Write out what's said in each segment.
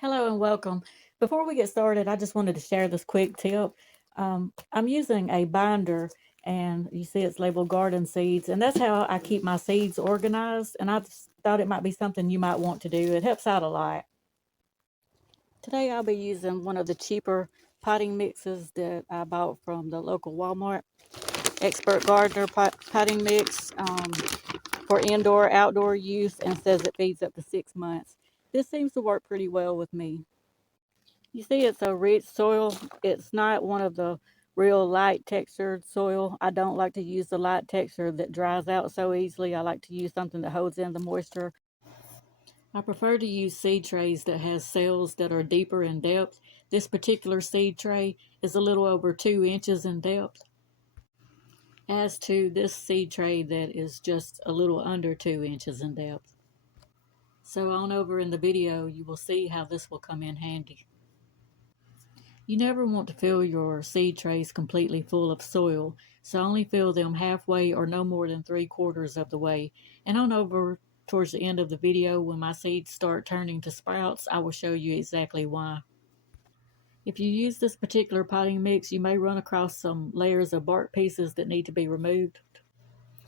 Hello and welcome. Before we get started, I just wanted to share this quick tip. I'm using a binder, and you see it's labeled garden seeds, and that's how I keep my seeds organized. And I just thought it might be something you might want to do. It helps out a lot. Today I'll be using one of the cheaper potting mixes that I bought from the local Walmart. Expert Gardener potting mix for indoor outdoor use, and says it feeds up to 6 months. This seems to work pretty well with me. You see, it's a rich soil. It's not one of the real light textured soil. I don't like to use the light texture that dries out so easily. I like to use something that holds in the moisture. I prefer to use seed trays that has cells that are deeper in depth. This particular seed tray is a little over 2 inches in depth, as to this seed tray that is just a little under 2 inches in depth. So on over in the video, you will see how this will come in handy. You never want to fill your seed trays completely full of soil, so only fill them halfway or no more than 3/4 of the way. And on over towards the end of the video, when my seeds start turning to sprouts, I will show you exactly why. If you use this particular potting mix, you may run across some layers of bark pieces that need to be removed.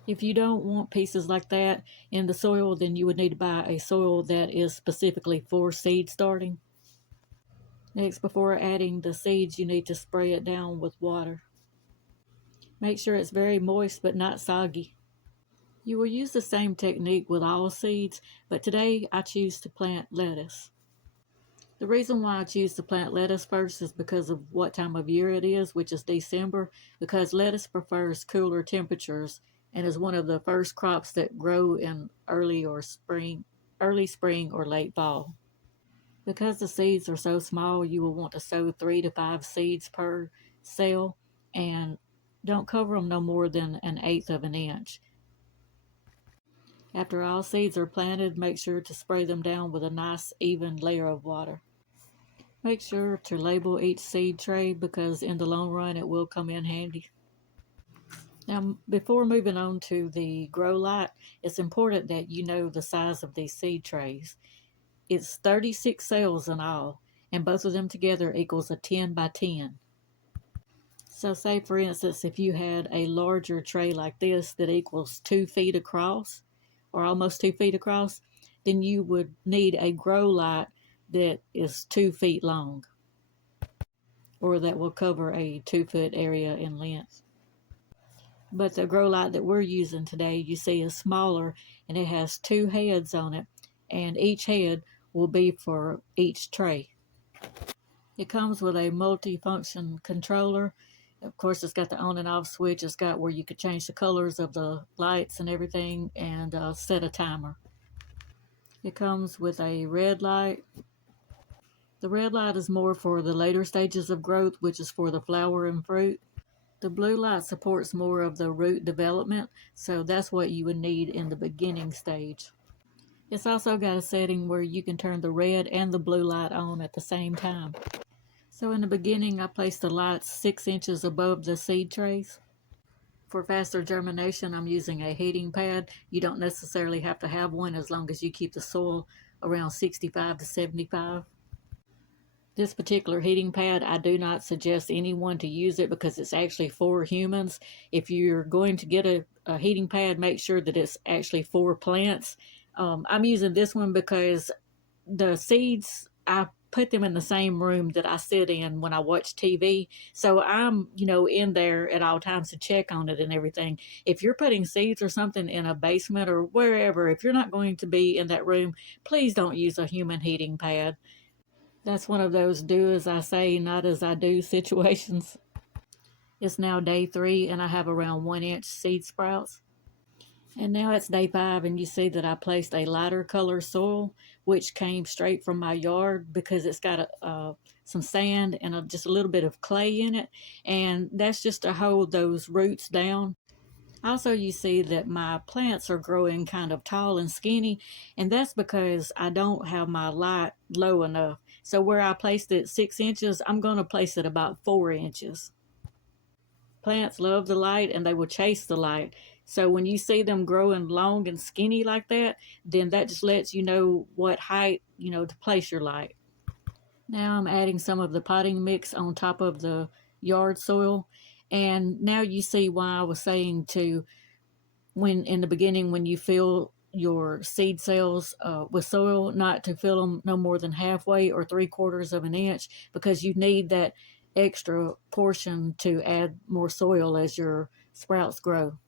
If you don't want pieces like that in the soil, then you would need to buy a soil that is specifically for seed starting. Next, before adding the seeds, you need to spray it down with water. Make sure it's very moist but not soggy. You will use the same technique with all seeds, but today I choose to plant lettuce. The reason why I choose to plant lettuce first is because of what time of year it is, which is December, because lettuce prefers cooler temperatures and is one of the first crops that grow in early spring or late fall. Because the seeds are so small, you will want to sow 3 to 5 seeds per cell, and don't cover them no more than 1/8 of an inch. After all seeds are planted, make sure to spray them down with a nice even layer of water. Make sure to label each seed tray because in the long run it will come in handy. Now, before moving on to the grow light, it's important that you know the size of these seed trays. It's 36 cells in all, and both of them together equals a 10 by 10. So say for instance, if you had a larger tray like this that equals 2 feet across, or almost 2 feet across, then you would need a grow light that is 2 feet long, or that will cover a 2 foot area in length. But the grow light that we're using today, you see, is smaller, and it has 2 heads on it, and each head will be for each tray. It comes with a multi-function controller. Of course, it's got the on and off switch. It's got where you could change the colors of the lights and everything, and set a timer. It comes with a red light. The red light is more for the later stages of growth, which is for the flower and fruit. The blue light supports more of the root development, so that's what you would need in the beginning stage. It's also got a setting where you can turn the red and the blue light on at the same time. So in the beginning, I placed the lights 6 inches above the seed trays. For faster germination, I'm using a heating pad. You don't necessarily have to have one as long as you keep the soil around 65 to 75. This particular heating pad, I do not suggest anyone to use it because it's actually for humans. If you're going to get a heating pad, make sure that it's actually for plants. I'm using this one because the seeds, I put them in the same room that I sit in when I watch TV. So I'm, in there at all times to check on it and everything. If you're putting seeds or something in a basement or wherever, if you're not going to be in that room, please don't use a human heating pad. That's one of those do as I say, not as I do situations. It's now day 3 and I have around 1 inch seed sprouts. And now it's day 5, and you see that I placed a lighter color soil, which came straight from my yard because it's got some sand and just a little bit of clay in it. And that's just to hold those roots down. Also, you see that my plants are growing kind of tall and skinny, and that's because I don't have my light low enough. So where I placed it 6 inches, I'm going to place it about 4 inches. Plants love the light and they will chase the light. So when you see them growing long and skinny like that, then that just lets you know what height, to place your light. Now I'm adding some of the potting mix on top of the yard soil. And now you see why I was saying to, when in the beginning, when you fill your seed cells with soil, not to fill them no more than halfway or 3/4 of an inch, because you need that extra portion to add more soil as your sprouts grow.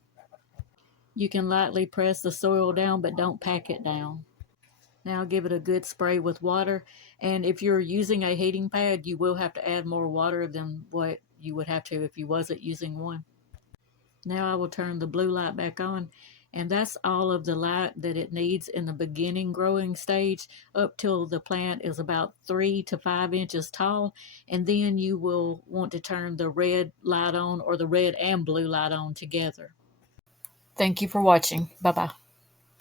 You can lightly press the soil down, but don't pack it down. Now give it a good spray with water. And if you're using a heating pad, you will have to add more water than what you would have to if you wasn't using one. Now I will turn the blue light back on, and that's all of the light that it needs in the beginning growing stage up till the plant is about 3 to 5 inches tall. And then you will want to turn the red light on, or the red and blue light on together. Thank you for watching. Bye bye.